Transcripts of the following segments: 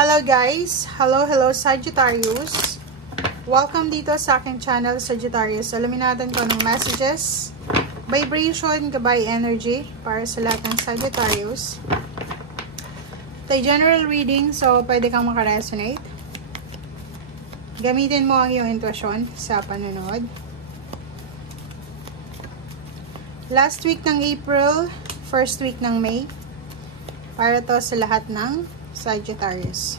Hello guys! Hello Sagittarius! Welcome dito sa aking channel Sagittarius. Alamin natin kung anong messages, vibration, gabay energy para sa lahat ng Sagittarius. Ito ay general reading, so pwede kang makaresonate. Gamitin mo ang iyong intuition sa panonood. Last week ng April, first week ng May, para to sa lahat ng Sagittarius.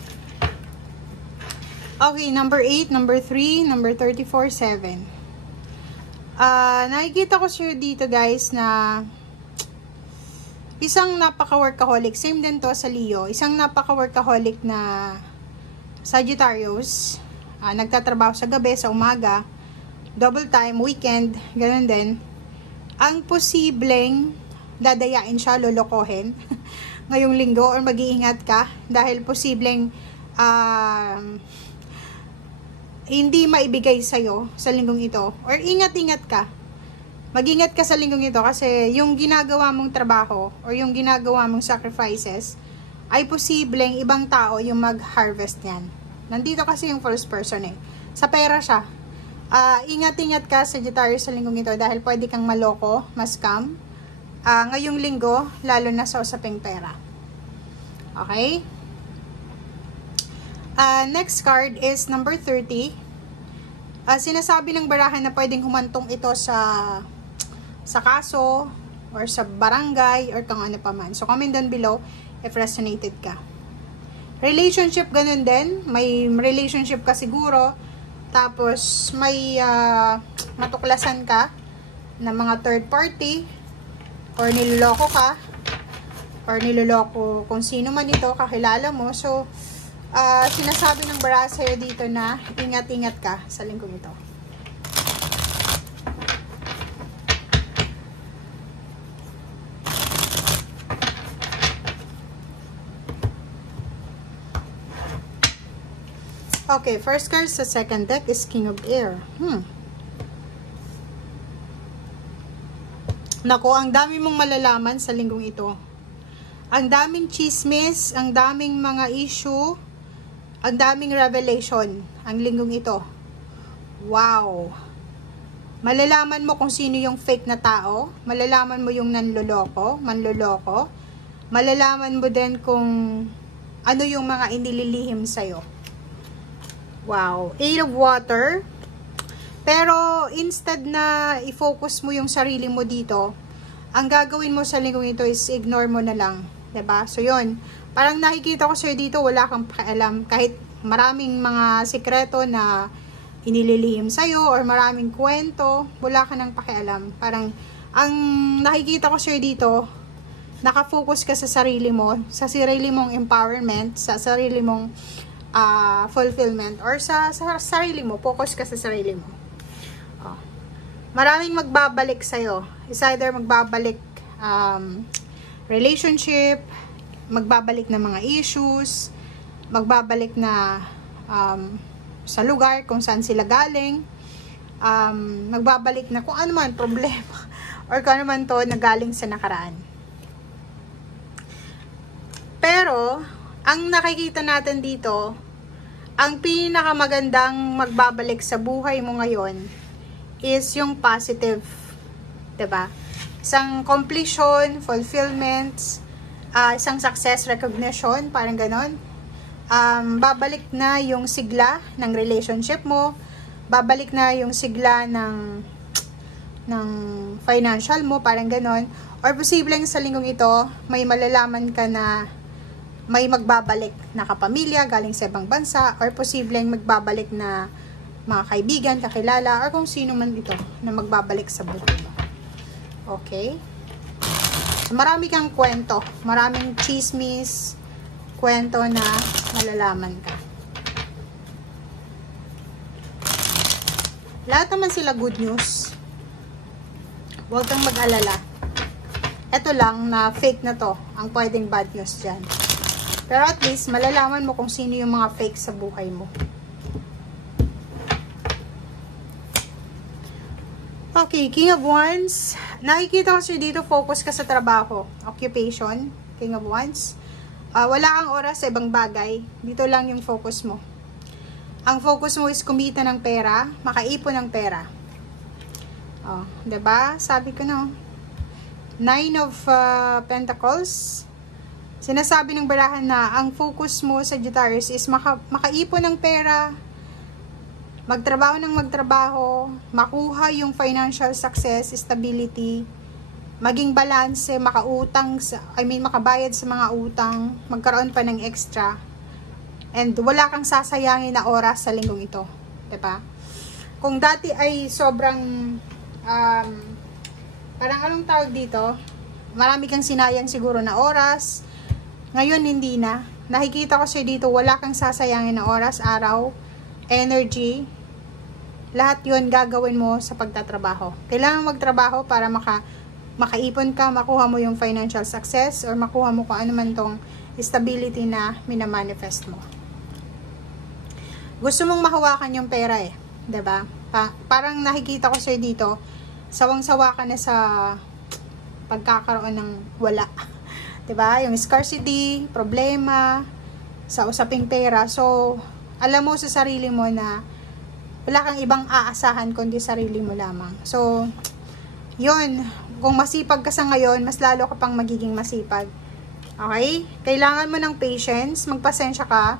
Okay, number 8, number 3, number 34, 7. Nakikita ko sure dito guys na isang napaka-workaholic. Same din to sa Leo. Isang napaka-workaholic na Sagittarius. Nagtatrabaho sa gabi, sa umaga, double time, weekend, ganun din. Ang posibleng dadayain siya, lolokohin ngayong linggo, or mag-iingat ka dahil posibleng hindi maibigay sa'yo sa linggong ito, or ingat-ingat ka. Mag-ingat ka sa linggong ito kasi yung ginagawa mong trabaho or yung ginagawa mong sacrifices ay posibleng ibang tao yung mag-harvest yan. Nandito kasi yung first person sa pera siya. Ingat-ingat ka Sagittarius sa linggong ito dahil pwede kang maloko, ma-scam ngayong linggo, lalo na sa usaping pera. Okay? Next card is number 30. Sinasabi ng barahan na pwedeng humantong ito sa kaso or sa barangay or kung ano pa man. So comment down below if resonated ka. Relationship, ganun din. May relationship ka siguro. Tapos may matuklasan ka ng mga third party, or niloloko ka, or niloloko kung sino man ito, kakilala mo. So, sinasabi ng baraha sa'yo dito na ingat-ingat ka sa linggong ito. Okay, first card sa second deck is King of Air. Nako, ang dami mong malalaman sa linggong ito. Ang daming chismis, ang daming mga issue, ang daming revelation ang linggong ito. Wow! Malalaman mo kung sino yung fake na tao, malalaman mo yung manloloko, malalaman mo din kung ano yung mga inililihim sa'yo. Wow! 8 of Water. Pero, instead na i-focus mo yung sarili mo dito, ang gagawin mo sa linggong ito is ignore mo na lang. 'Di ba? So, yun. Parang nakikita ko sa'yo dito, wala kang pakialam. Kahit maraming mga sikreto na inililihim sa'yo or maraming kwento, wala ka ng pakialam. Parang, ang nakikita ko sa'yo dito, nakafocus ka sa sarili mo, sa sarili mong empowerment, sa sarili mong fulfillment, or sa sarili mo. Focus ka sa sarili mo. Maraming magbabalik sa'yo. It's either magbabalik relationship, magbabalik na mga issues, magbabalik na sa lugar kung saan sila galing, magbabalik na kung ano man problema or kung ano man to na galing sa nakaraan. Pero, ang nakikita natin dito, ang pinakamagandang magbabalik sa buhay mo ngayon is yung positive, 'di ba? Isang completion, fulfillment, isang success recognition, parang ganon. Babalik na yung sigla ng relationship mo, babalik na yung sigla ng financial mo, parang ganon. Or posibleng sa linggong ito, may malalaman ka na may magbabalik na kapamilya galing sa ibang bansa, or posibleng magbabalik na mga kaibigan, kakilala, or kung sino man ito na magbabalik sa buhay mo. Okay? So, marami kang kwento. Maraming chismis, kwento na malalaman ka. Lahat naman sila good news. Huwag kang mag-alala. Ito lang na fake na to, ang pwedeng bad news dyan. Pero at least, malalaman mo kung sino yung mga fake sa buhay mo. Okay, King of Wands. Nakikita ko siya dito, focus ka sa trabaho. Occupation, King of Wands. Wala kang oras sa ibang bagay. Dito lang yung focus mo. Ang focus mo is kumita ng pera, makaipon ng pera. 'Di ba? Sabi ko no. 9 of Pentacles. Sinasabi ng barahan na ang focus mo, Sagittarius, is makaipon ng pera, magtrabaho ng magtrabaho, makuha yung financial success, stability, maging balanse, makabayad sa mga utang, magkaroon pa ng extra, and wala kang sasayangin na oras sa linggong ito. 'Di ba? Kung dati ay sobrang parang anong tawag dito, marami kang sinayang siguro na oras, ngayon hindi na. Nakikita ko siya dito, wala kang sasayangin na oras, araw, energy, lahat yon gagawin mo sa pagtatrabaho. Kailangan magtrabaho para makaipon ka, makuha mo yung financial success, or makuha mo kung ano man tong stability na minamanifest mo. Gusto mong mahawakan yung pera 'di ba? Parang nakikita ko siya dito, sawang-sawa ka na sa pagkakaroon ng wala. 'Di ba? Yung scarcity, problema sa usaping pera. So, alam mo sa sarili mo na wala kang ibang aasahan kundi sarili mo lamang. So, 'yun, kung masipag ka sa ngayon, mas lalo ka pang magiging masipag. Okay? Kailangan mo ng patience, magpasensya ka.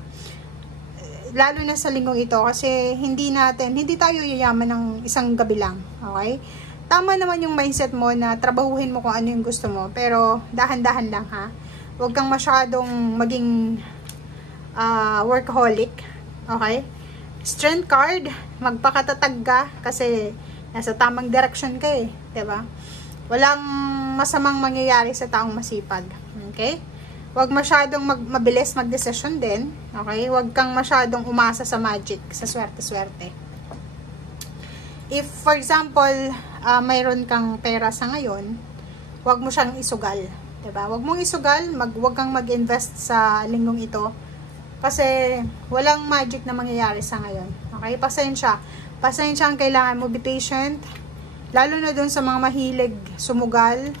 Lalo na sa linggong ito kasi hindi tayo yayaman ng isang gabi lang. Okay? Tama naman yung mindset mo na trabahuhin mo kung ano yung gusto mo, pero dahan-dahan lang ha. Huwag kang masyadong maging workaholic. Okay? Strength card, magpakatatag ka kasi nasa tamang direction ka 'di ba? Walang masamang mangyayari sa taong masipag. Okay? Huwag masyadong mabilis magdesisyon din. Okay? Huwag kang masyadong umasa sa magic, sa swerte-swerte. If, for example, mayroon kang pera sa ngayon, huwag mo siyang isugal. 'Di ba? Huwag mong isugal, huwag kang mag-invest sa linggong ito. Kasi walang magic na mangyayari sa ngayon. Okay? Pasensya. Pasensya ang kailangan mo. Be patient. Lalo na dun sa mga mahilig sumugal,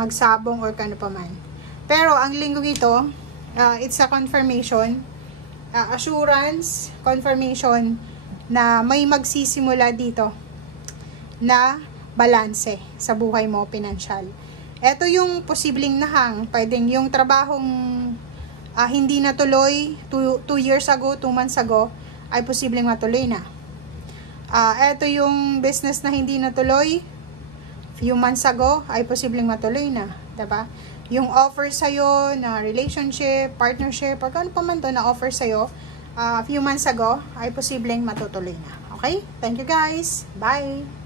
magsabong, or kano pa man. Pero ang linggong ito, it's a confirmation, assurance, confirmation na may magsisimula dito na balanse sa buhay mo, pinansyal. Ito yung posibleng nahang, pwedeng yung trabahong hindi natuloy 2 years ago, 2 months ago, ay posibleng matuloy na. Ito yung business na hindi natuloy few months ago, ay posibleng matuloy na, diba? Yung offer sa'yo na relationship, partnership, or kung ano pa man to na offer sa'yo few months ago, ay posibleng matutuloy na. Okay? Thank you guys. Bye!